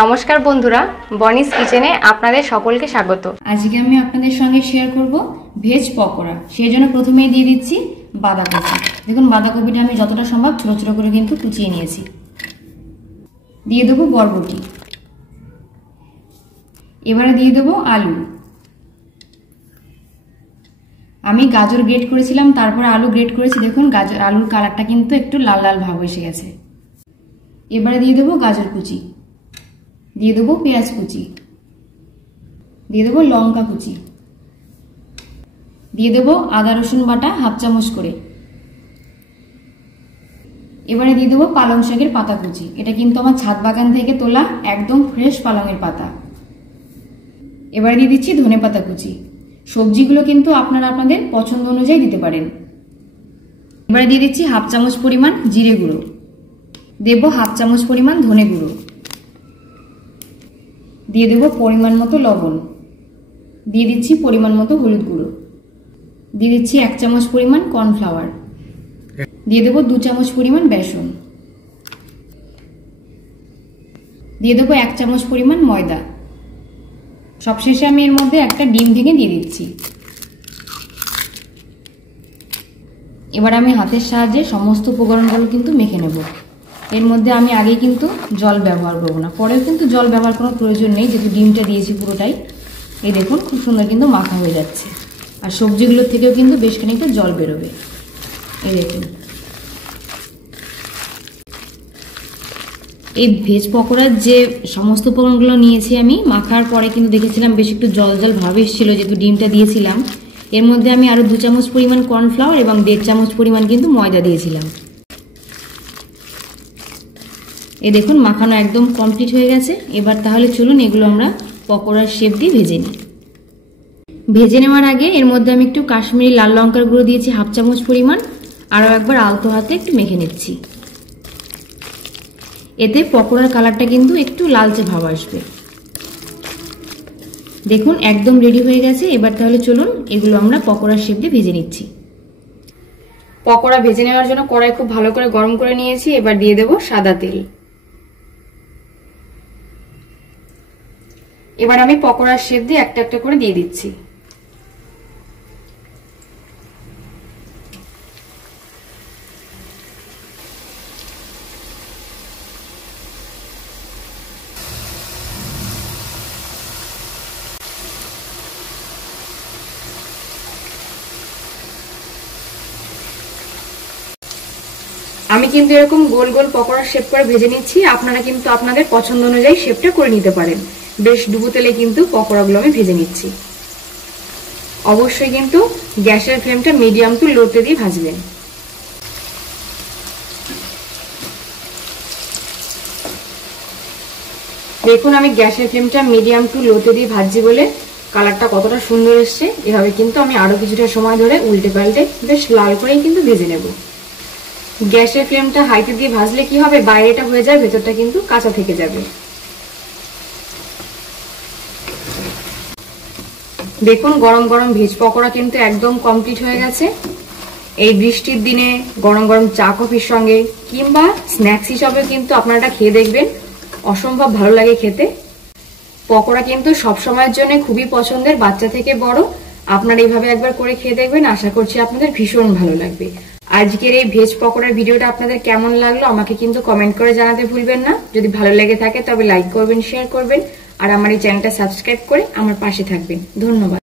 নমস্কার বন্ধুরা, বনিস কিচেনে আপনাদের সকলকে স্বাগত। আজকে আমি আপনাদের সঙ্গে শেয়ার করব ভেজ পকোড়া। সেই জন্য প্রথমেই দিয়ে দিচ্ছি বাঁধাকপি। দেখুন বাঁধাকপিটা আমি যতটা সম্ভব ছোট ছোট করে কিন্তু কুচিয়ে নিয়েছি। দিয়ে দেবো বরবটি, এবারে দিয়ে দেবো আলু। আমি গাজর গ্রেট করেছিলাম, তারপর আলু গ্রেট করেছি। দেখুন আলুর কালারটা কিন্তু একটু লাল লাল ভাব এসে গেছে। এবারে দিয়ে দেবো গাজর কুচি, দিয়ে দেবো পেঁয়াজ কুচি, দিয়ে দেবো লঙ্কা কুচি, দিয়ে দেবো আদা রসুন বাটা হাফ চামচ করে। এবারে দিয়ে দেবো পালং শাকের পাতা কুচি। এটা কিন্তু আমার ছাদ বাগান থেকে তোলা একদম ফ্রেশ পালংয়ের পাতা। এবারে দিয়ে দিচ্ছি ধনেপাতা কুচি। সবজিগুলো কিন্তু আপনারা আপনাদের পছন্দ অনুযায়ী দিতে পারেন। এবারে দিয়ে দিচ্ছি হাফ চামচ পরিমাণ জিরে গুঁড়ো, দেব হাফ চামচ পরিমাণ ধনে গুঁড়ো, দিয়ে দেব পরিমাণ মতো লবণ, দিয়ে দিচ্ছি পরিমাণ মতো হলুদ গুঁড়ো, দিয়ে দিচ্ছি 1 চামচ পরিমাণ কর্নফ্লাওয়ার, দিয়ে দেব 2 চামচ পরিমাণ বেসন, দিয়ে দেবো 1 চামচ পরিমাণ ময়দা। সবশেষে আমি এর মধ্যে একটা ডিম ভেঙে দিয়ে দিচ্ছি। এবার আমি হাতের সাহায্যে সমস্ত উপকরণগুলো কিন্তু মেখে নেব। এর মধ্যে আমি আগে কিন্তু জল ব্যবহার করব না, পরেও কিন্তু জল ব্যবহার করার প্রয়োজন নেই, যেহেতু ডিমটা দিয়েছি পুরোটাই। এই দেখুন খুব সুন্দর কিন্তু মাখা হয়ে যাচ্ছে, আর সবজিগুলোর থেকেও কিন্তু বেশ খানিকটা জল বেরোবে। এই দেখুন এই ভেজ পকোড়ার যে সমস্ত উপকরণগুলো নিয়েছি আমি, মাখার পরে কিন্তু দেখেছিলাম বেশ একটু জল জল ভাব এসেছিল, যেহেতু ডিমটা দিয়েছিলাম। এর মধ্যে আমি আরো 2 চামচ পরিমাণ কর্নফ্লাওয়ার এবং 1.5 চামচ পরিমাণ কিন্তু ময়দা দিয়েছিলাম। এই দেখুন মাখানো একদম কমপ্লিট হয়ে গেছে। এবার তাহলে চলুন এগুলো আমরা পকোড়ার শেপ দিয়ে ভেজে নিই। ভেজে নেওয়ার আগে এর মধ্যে আমি একটু কাশ্মীরি লাল লঙ্কার গুঁড়ো দিয়েছি হাফ চামচ পরিমাণ। আরও একবার আলতো হাতে একটু মেখে নিচ্ছি। এতে পকোড়ার কালারটা কিন্তু একটু লালচে ভাব আসবে। দেখুন একদম রেডি হয়ে গেছে। এবার তাহলে চলুন এগুলো আমরা পকোড়ার শেপ দিয়ে ভেজে নিচ্ছি। পকোড়া ভেজে নেওয়ার জন্য কড়াই খুব ভালো করে গরম করে নিয়েছি। এবার দিয়ে দেবো সাদা তেল। এবার আমি পকোড়ার শেপ দিয়ে একটা একটা করে দিয়ে দিচ্ছি। আমি কিন্তু এরকম গোল গোল পকোড়ার শেপ করে ভেজে নিচ্ছি। আপনারা কিন্তু আপনাদের পছন্দ অনুযায়ী শেপটা করে নিতে পারেন। বেশ ডুবো তেলে কিন্তু পকোড়াগুলো আমি ভেজে নিচ্ছি। অবশ্যই কিন্তু গ্যাসের ফ্লেমটা মিডিয়াম টু লোতে দিয়ে ভাজবেন। দেখুন আমি গ্যাসের ফ্লেমটা মিডিয়াম টু লোতে দিয়ে ভাজছি বলে কালারটা কতটা সুন্দর এসছে। এভাবে কিন্তু আমি আরো কিছুটা সময় ধরে উল্টে পাল্টে বেশ লাল করেই কিন্তু ভেজে নেব। গ্যাসের ফ্লেমটা হাইতে দিয়ে ভাজলে কি হবে, বাইরেটা হয়ে যায়, ভেতরটা কিন্তু কাঁচা থেকে যাবে। দেখুন গরম গরম ভেজ পকোড়া কিন্তু একদম কমপ্লিট হয়ে গেছে। এই বৃষ্টির দিনে গরম গরম চা কফির সঙ্গে কিংবা স্ন্যাক্স হিসাবে কিন্তু আপনারা এটা খেয়ে দেখবেন, অসম্ভব ভালো লাগে খেতে। পকোড়া কিন্তু সব সময়ের জন্য খুবই পছন্দের, বাচ্চা থেকে বড়। আপনারা এইভাবে একবার করে খেয়ে দেখবেন, আশা করছি আপনাদের ভীষণ ভালো লাগবে। আজকের এই ভেজ পকোড়ার ভিডিওটা আপনাদের কেমন লাগলো আমাকে কিন্তু কমেন্ট করে জানাতে ভুলবেন না। যদি ভালো লেগে থাকে তবে লাইক করবেন, শেয়ার করবেন, আর আমার এই চ্যানেলটা সাবস্ক্রাইব করে আমার পাশে থাকবেন। ধন্যবাদ।